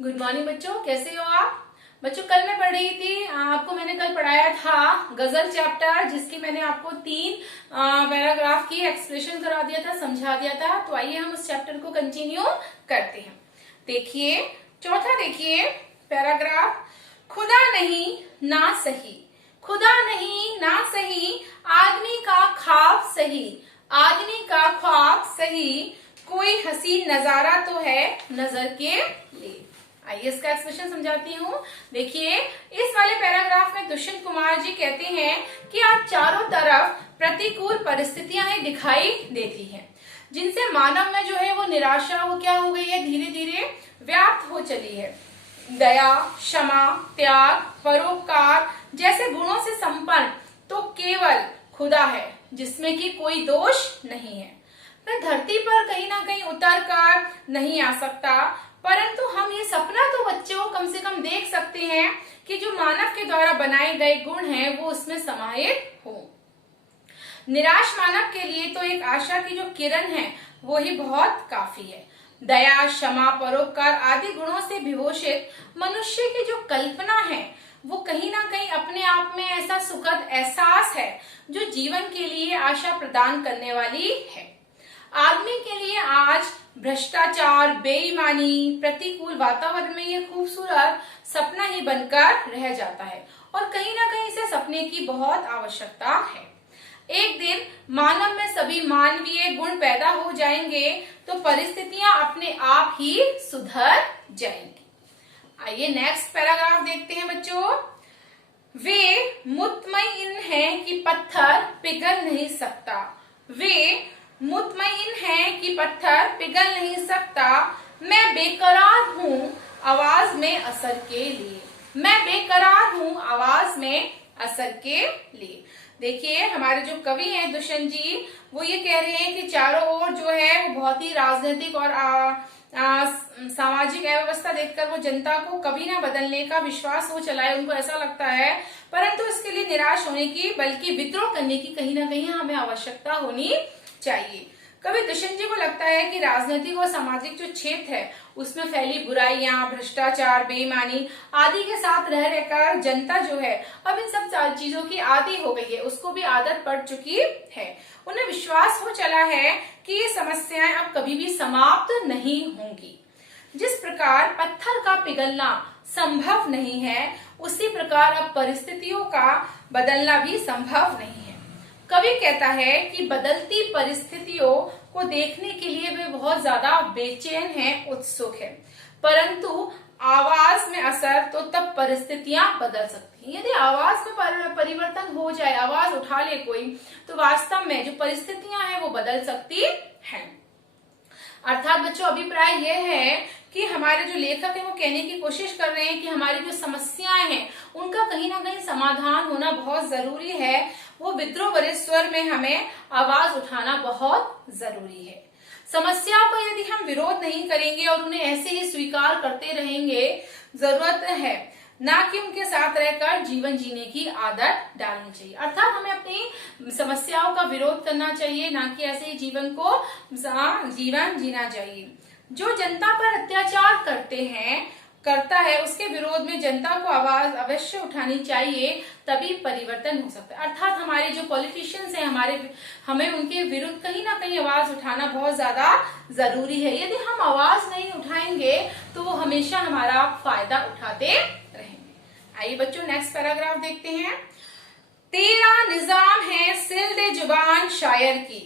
Good morning बच्चों, कैसे हो आप बच्चों। कल मैं पढ़ रही थी, आपको मैंने कल पढ़ाया था गजल चैप्टर, जिसकी मैंने आपको 3 पैराग्राफ की एक्सप्लेनेशन करा दिया था, समझा दिया था। तो आइए हम उस चैप्टर को कंटिन्यू करते हैं। देखिए चौथा, देखिए पैराग्राफ, खुदा नहीं ना सही, खुदा नहीं ना सही, आदमी का ख्वाब सही, आदमी का ख्वाब सही, कोई हसीन नजारा तो है नजर के लिए। आइए इसका एक्सप्रेशन समझाती हूँ। देखिए इस वाले पैराग्राफ में दुष्यंत कुमार जी कहते हैं कि आज चारों तरफ प्रतिकूल परिस्थितियां ही दिखाई देती हैं, जिनसे मानव में जो है वो निराशा वो क्या हो गई है, धीरे धीरे व्याप्त हो चली है। दया, क्षमा, त्याग, परोपकार जैसे गुणों से संपन्न तो केवल खुदा है, जिसमें कि कोई दोष नहीं है। वह धरती पर कहीं ना कहीं उतर कर नहीं आ सकता, परंतु हम ये सपना तो बच्चों कम से कम देख सकते हैं कि जो मानव के द्वारा बनाए गए गुण हैं वो उसमें समाहित हो। निराश मानव के लिए तो एक आशा की जो किरण है वो ही बहुत काफी है। दया, क्षमा, परोपकार आदि गुणों से विभूषित मनुष्य की जो कल्पना है वो कहीं ना कहीं अपने आप में ऐसा सुखद एहसास है जो जीवन के लिए आशा प्रदान करने वाली है। आदमी के लिए आज भ्रष्टाचार, बेईमानी, प्रतिकूल वातावरण में ये खूबसूरत सपना ही बनकर रह जाता है और कहीं ना कहीं इसे सपने की बहुत आवश्यकता है। एक दिन मानव में सभी मानवीय गुण पैदा हो जाएंगे तो परिस्थितियां अपने आप ही सुधर जाएंगी। आइए नेक्स्ट पैराग्राफ देखते हैं बच्चों। वे मुतमईन हैं कि पत्थर पिघल नहीं सकता, वे मुतमईन है कि पत्थर पिघल नहीं सकता, मैं बेकरार हूँ आवाज में असर के लिए, मैं बेकरार हूँ आवाज में असर के लिए। देखिए हमारे जो कवि हैं दुष्यंत जी, वो ये कह रहे हैं कि चारों ओर जो है वो बहुत ही राजनीतिक और सामाजिक अव्यवस्था देखकर वो जनता को कभी ना बदलने का विश्वास वो चलाए, उनको ऐसा लगता है, परंतु इसके लिए निराश होने की बल्कि विद्रोह करने की कहीं ना कहीं हमें आवश्यकता होनी चाहिए। कभी दुष्यंत जी को लगता है कि राजनीतिक और सामाजिक जो क्षेत्र है उसमें फैली बुराइयां, भ्रष्टाचार, बेईमानी आदि के साथ रह रहकर जनता जो है अब इन सब चीजों की आदी हो गई है, उसको भी आदत पड़ चुकी है। उन्हें विश्वास हो चला है कि ये समस्याएं अब कभी भी समाप्त नहीं होंगी। जिस प्रकार पत्थर का पिघलना संभव नहीं है, उसी प्रकार अब परिस्थितियों का बदलना भी संभव नहीं है। कवि कहता है कि बदलती परिस्थितियों को देखने के लिए वे बहुत ज्यादा बेचैन हैं, उत्सुक है, परंतु आवाज में असर तो तब परिस्थितियां बदल सकती हैं। यदि आवाज में परिवर्तन हो जाए, आवाज उठा ले कोई, तो वास्तव में जो परिस्थितियां हैं वो बदल सकती हैं। अर्थात बच्चों अभिप्राय यह है कि हमारे जो लेखक है वो कहने की कोशिश कर रहे हैं कि हमारी जो समस्याएं हैं उनका कहीं ना कहीं समाधान होना बहुत जरूरी है। वो विद्रोह भरे स्वर में हमें आवाज उठाना बहुत जरूरी है। समस्याओं का यदि हम विरोध नहीं करेंगे और उन्हें ऐसे ही स्वीकार करते रहेंगे, जरूरत है ना कि उनके साथ रहकर जीवन जीने की आदत डालनी चाहिए। अर्थात हमें अपनी समस्याओं का विरोध करना चाहिए, ना कि ऐसे ही जीवन जीना चाहिए। जो जनता पर अत्याचार करता है उसके विरोध में जनता को आवाज अवश्य उठानी चाहिए, तभी परिवर्तन हो सकता है। अर्थात हमारे जो पॉलिटिशियंस हैं हमें उनके विरुद्ध कहीं ना कहीं आवाज उठाना बहुत ज्यादा जरूरी है। यदि हम आवाज नहीं उठाएंगे तो वो हमेशा हमारा फायदा उठाते रहेंगे। आइए बच्चों नेक्स्ट पैराग्राफ देखते हैं। तेरा निजाम है सिल दे जुबान शायर की,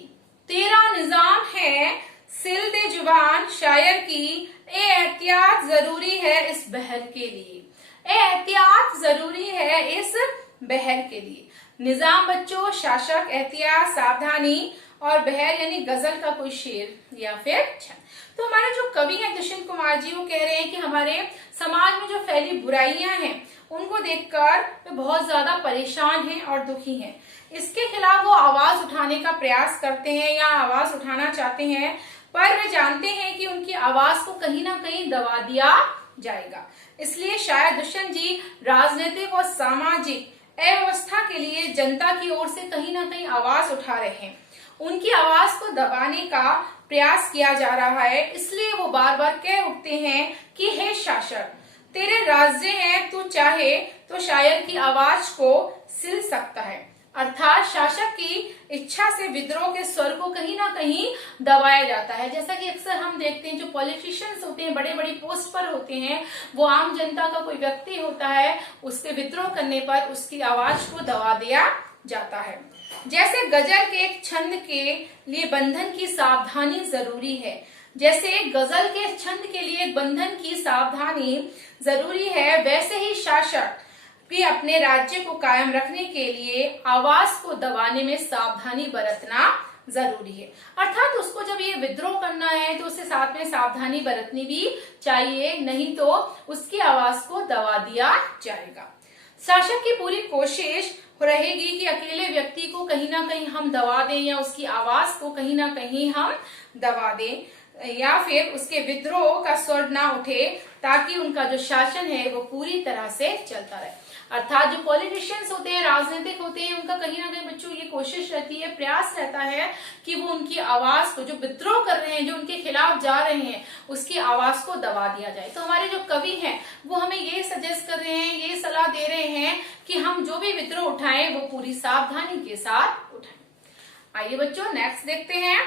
तेरा निजाम है सिल दे जुबान शायर की, एहतियात जरूरी है इस बहर के लिए, एहतियात जरूरी है इस बहर के लिए। निजाम बच्चों शासक, एहतियात सावधानी, और बहर यानी गजल का कोई शेर या फिर छंद। तो हमारे जो कवि हैं दुष्यंत कुमार जी, वो कह रहे हैं कि हमारे समाज में जो फैली बुराइयां हैं उनको देखकर वे बहुत ज्यादा परेशान हैं और दुखी हैं। इसके खिलाफ वो आवाज उठाने का प्रयास करते हैं या आवाज उठाना चाहते हैं, पर वे जानते हैं कि उनकी आवाज को कहीं ना कहीं दबा दिया जाएगा। इसलिए शायद दुष्यंत जी राजनीतिक और सामाजिक अव्यवस्था के लिए जनता की ओर से कहीं ना कहीं आवाज उठा रहे हैं। उनकी आवाज को दबाने का प्रयास किया जा रहा है, इसलिए वो बार बार कह उठते हैं कि हे शासक, तेरे राज्य हैं, तू चाहे तो शायर की आवाज को सिल सकता है। अर्थात शासक की इच्छा से विद्रोह के स्वर को कहीं ना कहीं दबाया जाता है। जैसा कि अक्सर हम देखते हैं, जो पॉलिटिशियंस होते हैं, बड़े बड़ी पोस्ट पर होते हैं, वो आम जनता का कोई व्यक्ति होता है, उसके विद्रोह करने पर उसकी आवाज को दबा दिया जाता है। जैसे गजल के एक छंद के लिए बंधन की सावधानी जरूरी है, जैसे गजल के छंद के लिए बंधन की सावधानी जरूरी है, वैसे ही शासक भी अपने राज्य को कायम रखने के लिए आवाज को दबाने में सावधानी बरतना जरूरी है। अर्थात उसको जब ये विद्रोह करना है तो उसे साथ में सावधानी बरतनी भी चाहिए, नहीं तो उसकी आवाज को दबा दिया जाएगा। शासक की पूरी कोशिश रहेगी कि अकेले व्यक्ति को कहीं ना कहीं हम दबा दें, या उसकी आवाज को कहीं ना कहीं हम दबा दें, या फिर उसके विद्रोह का स्वर ना उठे, ताकि उनका जो शासन है वो पूरी तरह से चलता रहे। अर्थात जो पॉलिटिशियंस होते हैं, राजनीतिक होते हैं, उनका कहीं ना कहीं बच्चों ये कोशिश रहती है, प्रयास रहता है कि वो उनकी आवाज को, जो विद्रोह कर रहे हैं, जो उनके खिलाफ जा रहे हैं, उसकी आवाज को दबा दिया जाए। तो हमारे जो कवि हैं वो हमें ये सजेस्ट कर रहे हैं, ये सलाह दे रहे हैं कि हम जो भी विद्रोह उठाएं वो पूरी सावधानी के साथ उठाएं। आइए बच्चों नेक्स्ट देखते हैं।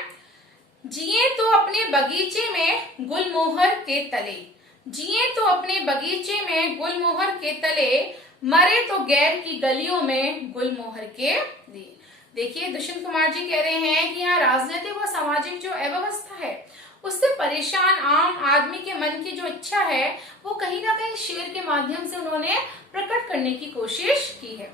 जिए तो अपने बगीचे में गुलमोहर के तले, जिए तो अपने बगीचे में गुलमोहर के तले, मरे तो गैर की गलियों में गुलमोहर के लिए। देखिए दुष्यंत कुमार जी कह रहे हैं कि यहाँ राजनीतिक और सामाजिक जो अव्यवस्था है उससे परेशान आम आदमी के मन की जो इच्छा है वो कहीं ना कहीं शेर के माध्यम से उन्होंने प्रकट करने की कोशिश की है।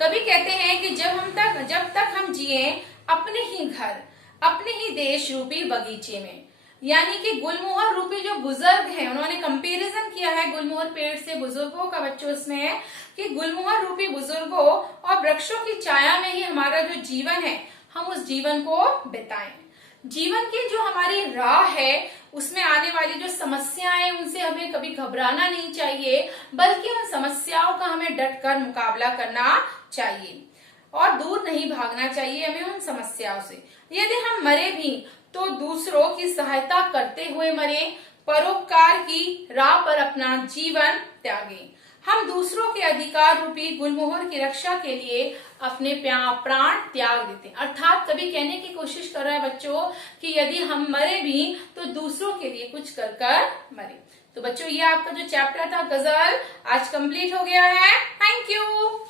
कवि कहते हैं कि जब तक हम जिए अपने ही घर, अपने ही देश रूपी बगीचे में, यानी कि गुलमोहर रूपी जो बुजुर्ग हैं, उन्होंने कंपैरिजन किया है गुलमोहर पेड़ से बुजुर्गों का बच्चों इसमें है कि गुलमोहर रूपी बुजुर्गों और वृक्षों की छाया में ही हमारा जो जीवन है हम उस जीवन को बिताएं। जीवन की जो हमारी राह है उसमें आने वाली जो समस्याएं उनसे हमें कभी घबराना नहीं चाहिए, बल्कि उन समस्याओं का हमें डटकर मुकाबला करना चाहिए और दूर नहीं भागना चाहिए हमें उन समस्याओं से। यदि हम मरे भी तो दूसरों की सहायता करते हुए मरे, परोपकार की राह पर अपना जीवन त्यागे। हम दूसरों के अधिकार रूपी गुलमोहर की रक्षा के लिए अपने प्राण त्याग देते हैं। अर्थात कभी कहने की कोशिश कर रहा है बच्चों कि यदि हम मरे भी तो दूसरों के लिए कुछ कर कर मरे। तो बच्चों ये आपका जो चैप्टर था गजल आज कंप्लीट हो गया है। Thank you.